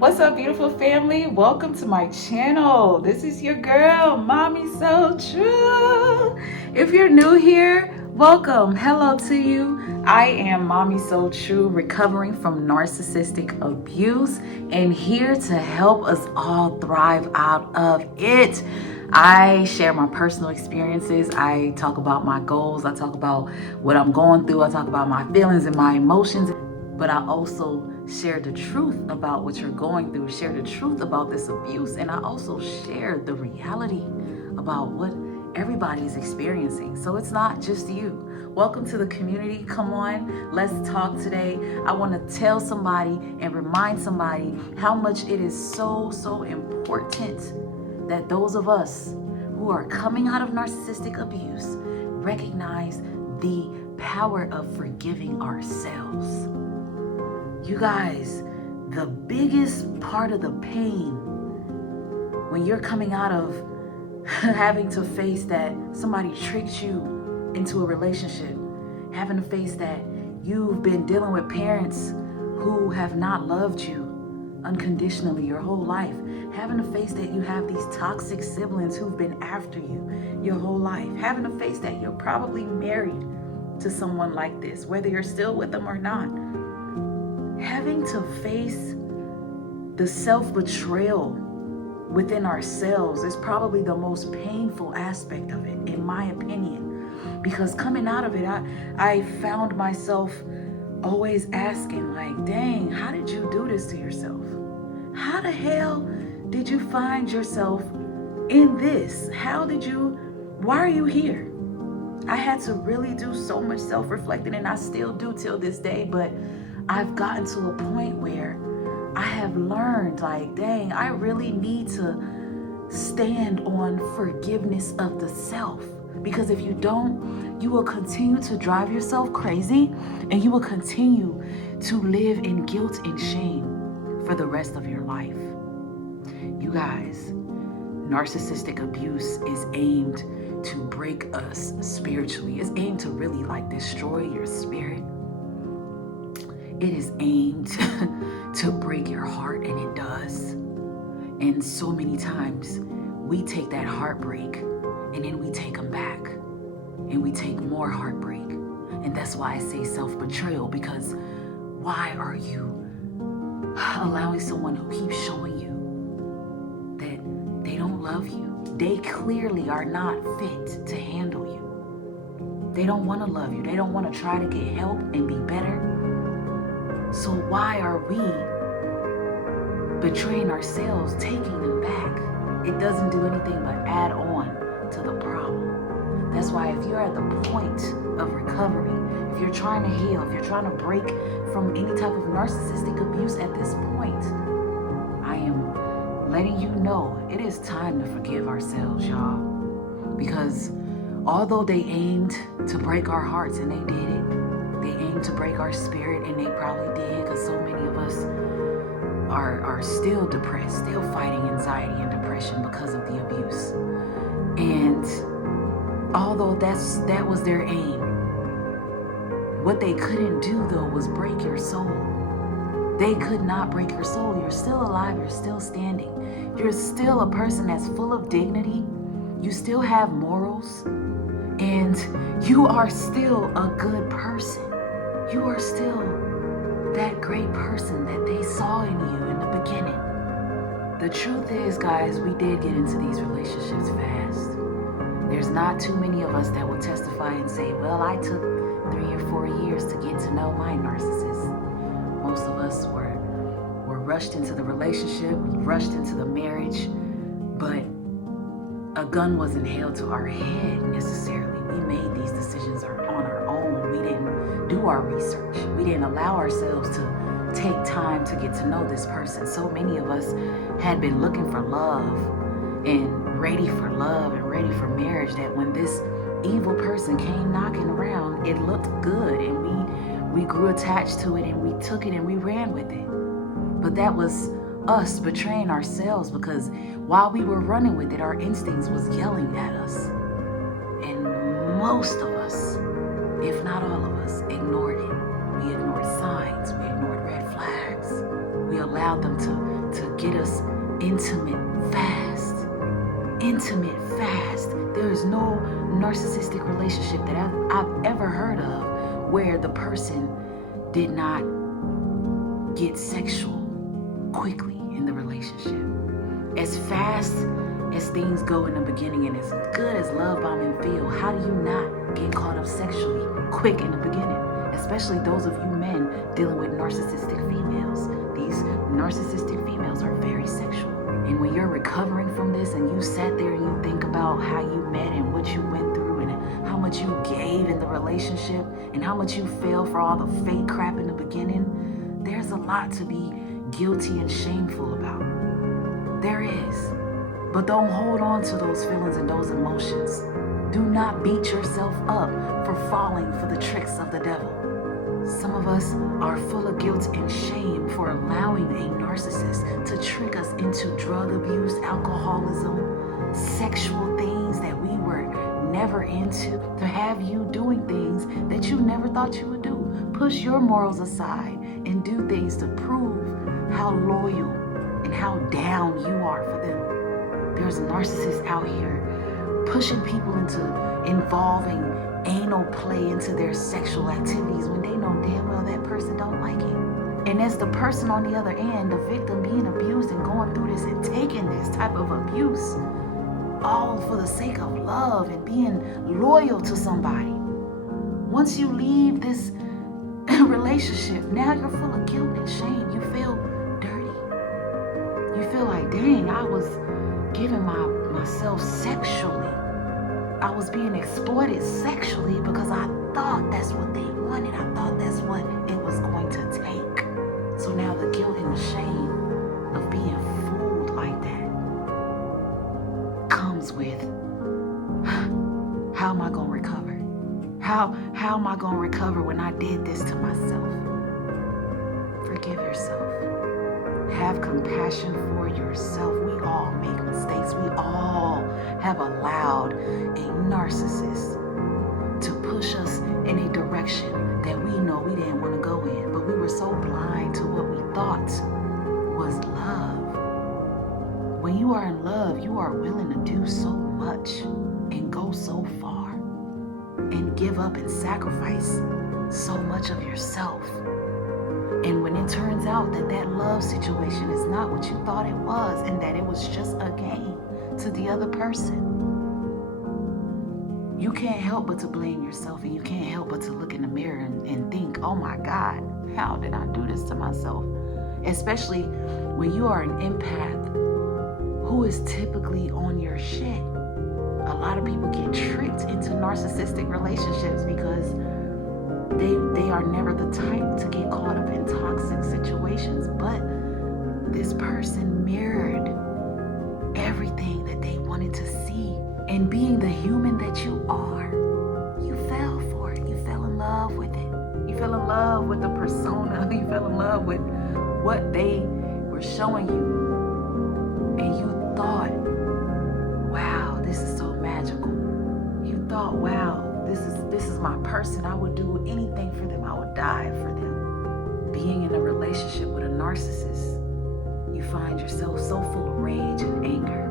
What's up, beautiful family? Welcome to my channel. This is your girl, Mommy So True. If you're new here, welcome. Hello to you. I am Mommy So True, recovering from narcissistic abuse and here to help us all thrive out of it. I share my personal experiences. I talk about my goals. I talk about what I'm going through. I talk about my feelings and my emotions. But I also share the truth about what you're going through, share the truth about this abuse, and I also share the reality about what everybody is experiencing. So it's not just you. Welcome to the community. Come on, let's talk today. I want to tell somebody and remind somebody how much it is so important that those of us who are coming out of narcissistic abuse recognize the power of forgiving ourselves. You guys, the biggest part of the pain when you're coming out of having to face that somebody tricked you into a relationship, having to face that you've been dealing with parents who have not loved you unconditionally your whole life, having to face that you have these toxic siblings who've been after you your whole life, having to face that you're probably married to someone like this, whether you're still with them or not. Having to face the self-betrayal within ourselves is probably the most painful aspect of it, in my opinion. Because coming out of it, I found myself always asking, like, dang, how did you do this to yourself? How the hell did you find yourself in this? Why are you here? I had to really do so much self-reflecting, and I still do till this day, but I've gotten to a point where I have learned, like, dang, I really need to stand on forgiveness of the self. Because if you don't, you will continue to drive yourself crazy and you will continue to live in guilt and shame for the rest of your life. You guys, narcissistic abuse is aimed to break us spiritually. It's aimed to really destroy your spirit. It is aimed to break your heart, and it does. And so many times we take that heartbreak and then we take them back and we take more heartbreak. And that's why I say self-betrayal, because why are you allowing someone who keeps showing you that they don't love you? They clearly are not fit to handle you. They don't want to love you. They don't want to try to get help and be better. So why are we betraying ourselves, taking them back? It doesn't do anything but add on to the problem. That's why if you're at the point of recovery, if you're trying to heal, if you're trying to break from any type of narcissistic abuse at this point, I am letting you know it is time to forgive ourselves, y'all. Because although they aimed to break our hearts, and they did it, they aimed to break our spirit, and they probably did, because so many of us are still depressed, still fighting anxiety and depression because of the abuse. And although that was their aim, what they couldn't do though was break your soul. They could not break your soul. You're still alive, you're still standing. You're still a person that's full of dignity. You still have morals, and you are still a good person. You are still that great person that they saw in you in the beginning. The truth is, guys, we did get into these relationships fast. There's not too many of us that will testify and say, well, I took 3 or 4 years to get to know my narcissist. Most of us were rushed into the relationship, rushed into the marriage, but a gun wasn't held to our head necessarily. We made these decisions on our own. We didn't do our research. We didn't allow ourselves to take time to get to know this person. So many of us had been looking for love and ready for love and ready for marriage, that when this evil person came knocking around, it looked good, and we grew attached to it, and we took it and we ran with it. But that was us betraying ourselves, because while we were running with it, our instincts was yelling at us. And most of us, if not all of us, ignored it. We ignored signs. We ignored red flags. We allowed them to get us intimate fast. Intimate fast. There is no narcissistic relationship that I've ever heard of where the person did not get sexual quickly in the relationship. As fast as things go in the beginning and as good as love bombing feel, how do you not get caught up sexually quick in the beginning? Especially those of you men dealing with narcissistic females. These narcissistic females are very sexual. And when you're recovering from this and you sat there and you think about how you met and what you went through and how much you gave in the relationship and how much you fell for all the fake crap in the beginning, there's a lot to be guilty and shameful about. There is. But don't hold on to those feelings and those emotions. Do not beat yourself up for falling for the tricks of the devil. Some of us are full of guilt and shame for allowing a narcissist to trick us into drug abuse, alcoholism, sexual things that we were never into, to have you doing things that you never thought you would do. Push your morals aside and do things to prove how loyal and how down you are for them. There's narcissists out here pushing people into involving anal play into their sexual activities when they know damn well that person don't like it. And as the person on the other end, the victim being abused and going through this and taking this type of abuse, all for the sake of love and being loyal to somebody. Once you leave this relationship, now you're full of guilt and shame. You feel dirty. You feel like, dang, I was giving myself sexually. I was being exploited sexually because I thought that's what they wanted. I thought that's what it was going to take. So now the guilt and the shame of being fooled like that comes with, how am I going to recover? How am I going to recover when I did this to myself? Forgive yourself. Have compassion for yourself. We all make mistakes. We all have allowed a narcissist to push us in a direction that we know we didn't want to go in, but we were so blind to what we thought was love. When you are in love, you are willing to do so much and go so far and give up and sacrifice so much of yourself. And when it turns out that that love situation is not what you thought it was and that it was just a game to the other person, you can't help but to blame yourself, and you can't help but to look in the mirror and think, oh my God, how did I do this to myself? Especially when you are an empath who is typically on your shit. A lot of people get tricked into narcissistic relationships because they are never the type to get caught up in toxic situations, but this person mirrored everything that they wanted to see. And being the human that you are, you fell for it. You fell in love with it. You fell in love with the persona. You fell in love with what they were showing you. And you thought, wow, this is so magical. You thought, wow, this is my person. I would do anything for them. I would die for them. Being in a relationship with a narcissist, you find yourself so full of rage and anger.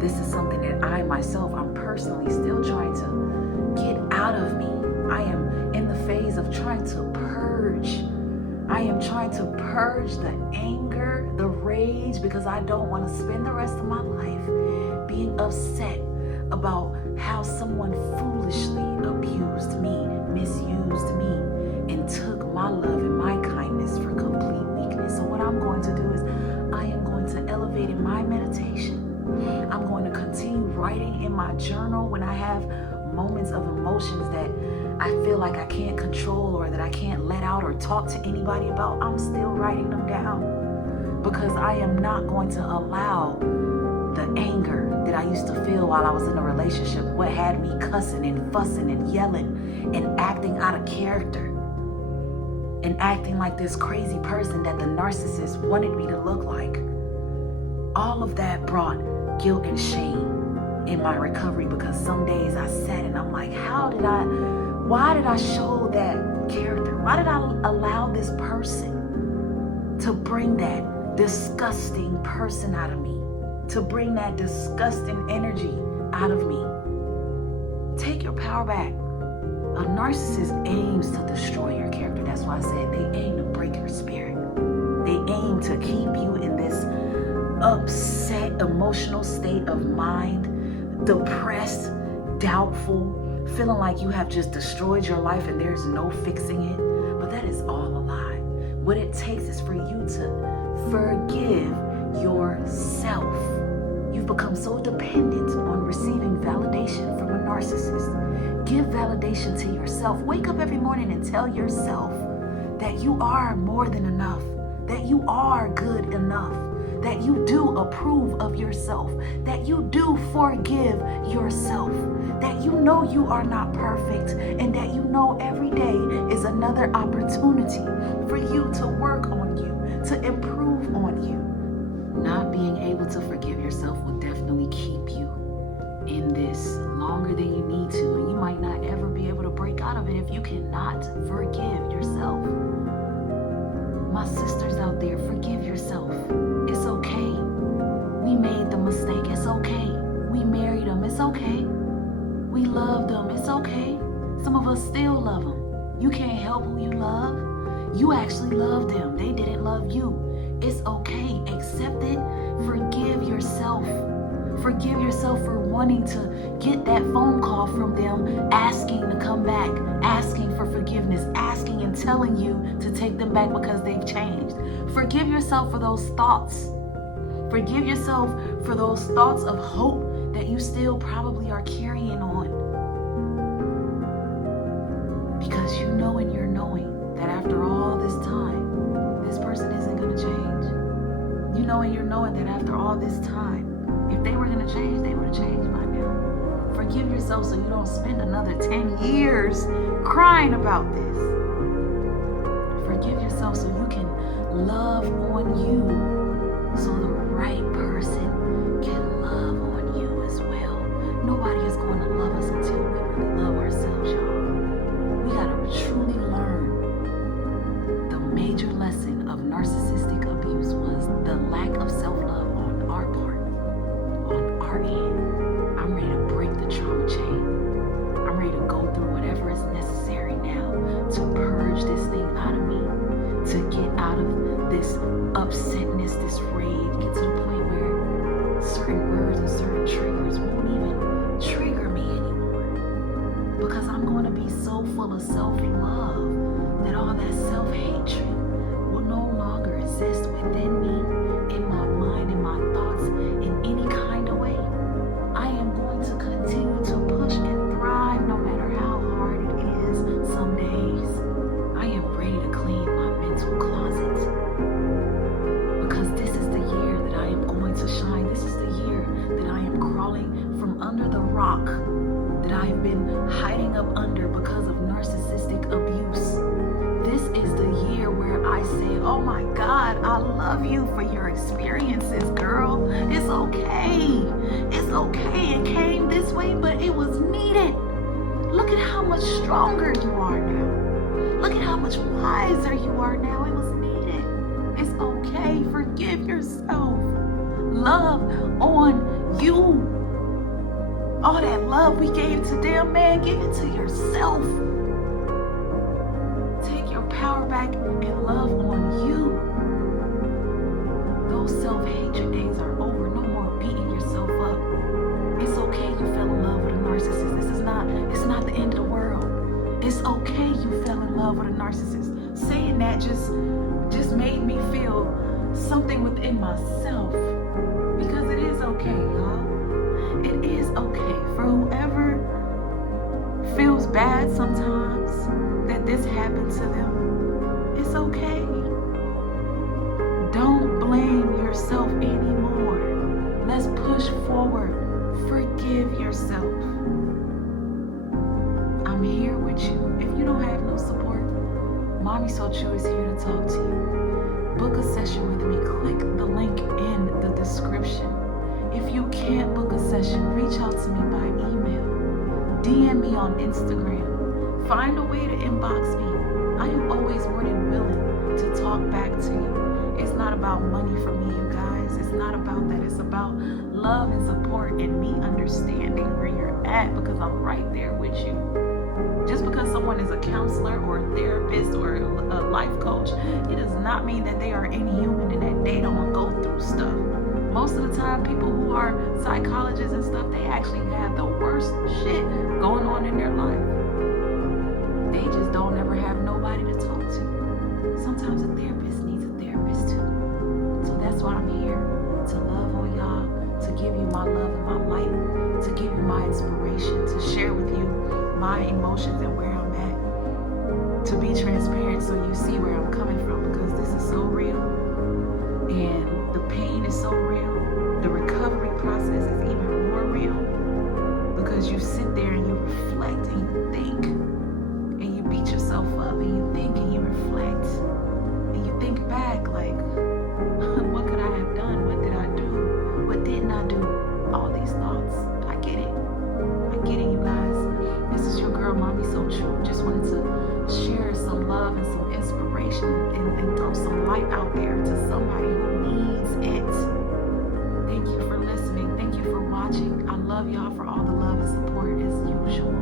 This is something that I myself, I'm personally still trying to get out of me. I am in the phase of trying to purge. I am trying to purge the anger, the rage, because I don't want to spend the rest of my life being upset about how someone foolishly abused me, misused me, and took my love and my kindness for complete weakness. So what I'm going to do is I am going to elevate in my meditation. I'm going to continue writing in my journal when I have moments of emotions that I feel like I can't control or that I can't let out or talk to anybody about. I'm still writing them down because I am not going to allow the anger that I used to feel while I was in a relationship, what had me cussing and fussing and yelling and acting out of character and acting like this crazy person that the narcissist wanted me to look like. All of that brought guilt and shame in my recovery because some days I sat and I'm like, why did I show that character? Why did I allow this person to bring that disgusting person out of me, to bring that disgusting energy out of me. Take your power back. A narcissist aims to destroy your character. That's why I said they aim to break your spirit. They aim to keep you in this upset, emotional state of mind, depressed, doubtful, feeling like you have just destroyed your life and there's no fixing it. But that is all a lie. What it takes is for you to forgive yourself. You've become so dependent on receiving validation from a narcissist. Give validation to yourself. Wake up every morning and tell yourself that you are more than enough, that you are good enough, that you do approve of yourself, that you do forgive yourself, that you know you are not perfect, and that you know every day is another opportunity for you to work on you, to improve on you. Not being able to forgive yourself will definitely keep you in this longer than you need to, and you might not ever be able to break out of it if you cannot forgive yourself. My sisters out there, forgive yourself. It's okay. We made the mistake. It's okay. We married them. It's okay. We loved them. It's okay. Some of us still love them. You can't help who you love. You actually loved them. They didn't love you. It's okay. Accept it. Forgive yourself. Forgive yourself for wanting to get that phone call from them, asking to come back, asking for forgiveness, asking and telling you to take them back because they've changed. Forgive yourself for those thoughts. Forgive yourself for those thoughts of hope that you still probably are carrying on. Because you know in your knowing that after all this time, this person isn't going to change. You know in your knowing that after all this time, if they were going to change, they would have changed by now. Forgive yourself so you don't spend another 10 years crying about this. Forgive yourself so you can love on you, so the right person can love on you as well. Nobody is going to love us until we really love ourselves, y'all. We got to truly learn the major lesson of narcissistic abuse was the lack of self-love on our part. On our end. I'm ready to break the trauma chain. I'm ready to go through whatever is necessary now to purge this thing out of me, to get out of this upsetness, this rage, get to the point where certain words and certain triggers won't even trigger me anymore. Because I'm going to be so full of self-love that all that self-hatred will no longer exist within me, in my mind, in my thoughts, in any kind of way. I am going to continue to push and thrive no matter how hard it is some days. I am ready to clean my mental closet. Because this is the year that I am going to shine. This is the year that I am crawling from under the rock that I have been hiding up under because of narcissistic abuse. This is the year where I say, oh my God, I love you for your experiences, girl. It's okay. It's okay. It came this way, but it was needed. Look at how much stronger you are now. Look at how much wiser you are now. It was needed. It's okay. Forgive yourself. Love on you. All that love we gave to them, man, give it to yourself. Take your power back and love on you. Those self-hatred days are over. No more beating yourself up. It's okay you fell in love with a narcissist. It's not the end of the world. It's okay you fell in love with a narcissist. Saying that just made me feel something within myself. Because it is okay, y'all. It is okay for whoever feels bad sometimes that this happened to them. It's okay. Don't blame yourself anymore. Let's push forward. Forgive yourself. I'm here with you. If you don't have no support, Mommy So True is here to talk to you. Book a session with me. Click the link in the description. If you can't book a session, reach out to me by email. DM me on Instagram. Find a way to inbox me. I am always more than willing to talk back to you. It's not about money for me, you guys. It's not about that. It's about love and support and me understanding where you're at, because I'm right there with you. Just because someone is a counselor or a therapist or a life coach, it does not mean that they are inhuman and that they don't go through stuff. Most of the time, people who are psychologists and stuff, they actually have the worst shit going on in their life. They just don't ever have nobody to talk to. Sometimes a therapist needs a therapist too. So that's why I'm here, to love on y'all, to give you my love and my light, to give you my inspiration, to share with you my emotions and where I'm at, to be transparent so you see where I'm coming from, because this is so real and the pain is so real. The recovery process is even more real, because you sit there and you reflect and you think and you beat yourself up and you think and you reflect and you think back like, what could I have done? What did I do? What didn't I do? All these thoughts. I get it. I get it, you guys. This is your girl, Mommy So True. Just wanted to share some love and some inspiration and throw some light out there to somebody who needs it. Thank you for listening. Thank you for watching. I love y'all for all the love and support as usual.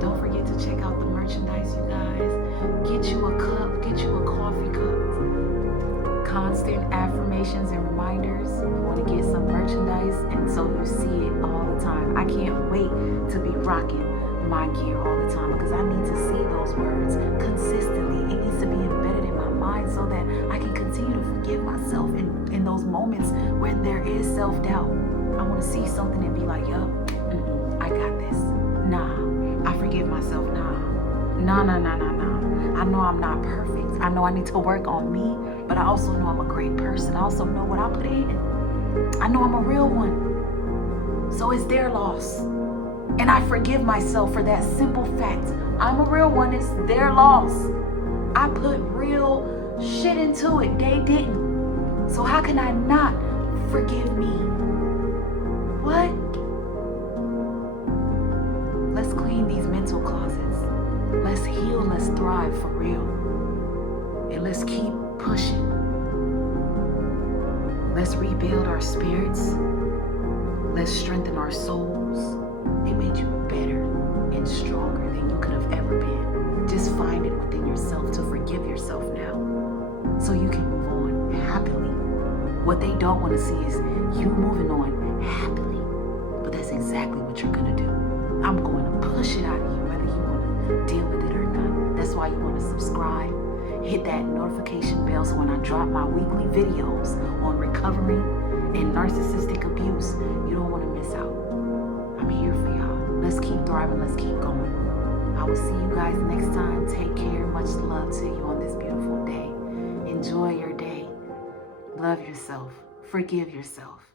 Don't forget to check out the merchandise, you guys. Get you a cup. Get you a coffee cup. Constant affirmations and reminders. You want to get some merchandise, and so you see it all the time. I can't wait to be rocking my gear all the time, because I need to see those words consistently. It needs to be embedded in my mind so that I can continue to forgive myself in those moments where there is self-doubt. I want to see something and be like, yo, I got this. Nah, I forgive myself. Nah. I know I'm not perfect. I know I need to work on me, but I also know I'm a great person. I also know what I put in. I know I'm a real one. So it's their loss. And I forgive myself for that simple fact. I'm a real one. It's their loss. I put real shit into it. They didn't. So how can I not forgive me? What? Let's clean these mental closets. Let's heal. Let's thrive for real. And let's keep pushing. Let's rebuild our spirits. Let's strengthen our souls. It made you better and stronger than you could have ever been. Just find it within yourself to forgive yourself now, so you can move on happily. What they don't want to see is you moving on happily. But that's exactly what you're going to do. I'm going to push it out of you, whether you want to deal with it or not. That's why you want to subscribe. Hit that notification bell so when I drop my weekly videos on recovery and narcissistic abuse, you don't want to miss out. I'm here for y'all. Let's keep thriving. Let's keep going. I will see you guys next time. Take care. Much love to you on this beautiful day. Enjoy your day. Love yourself. Forgive yourself.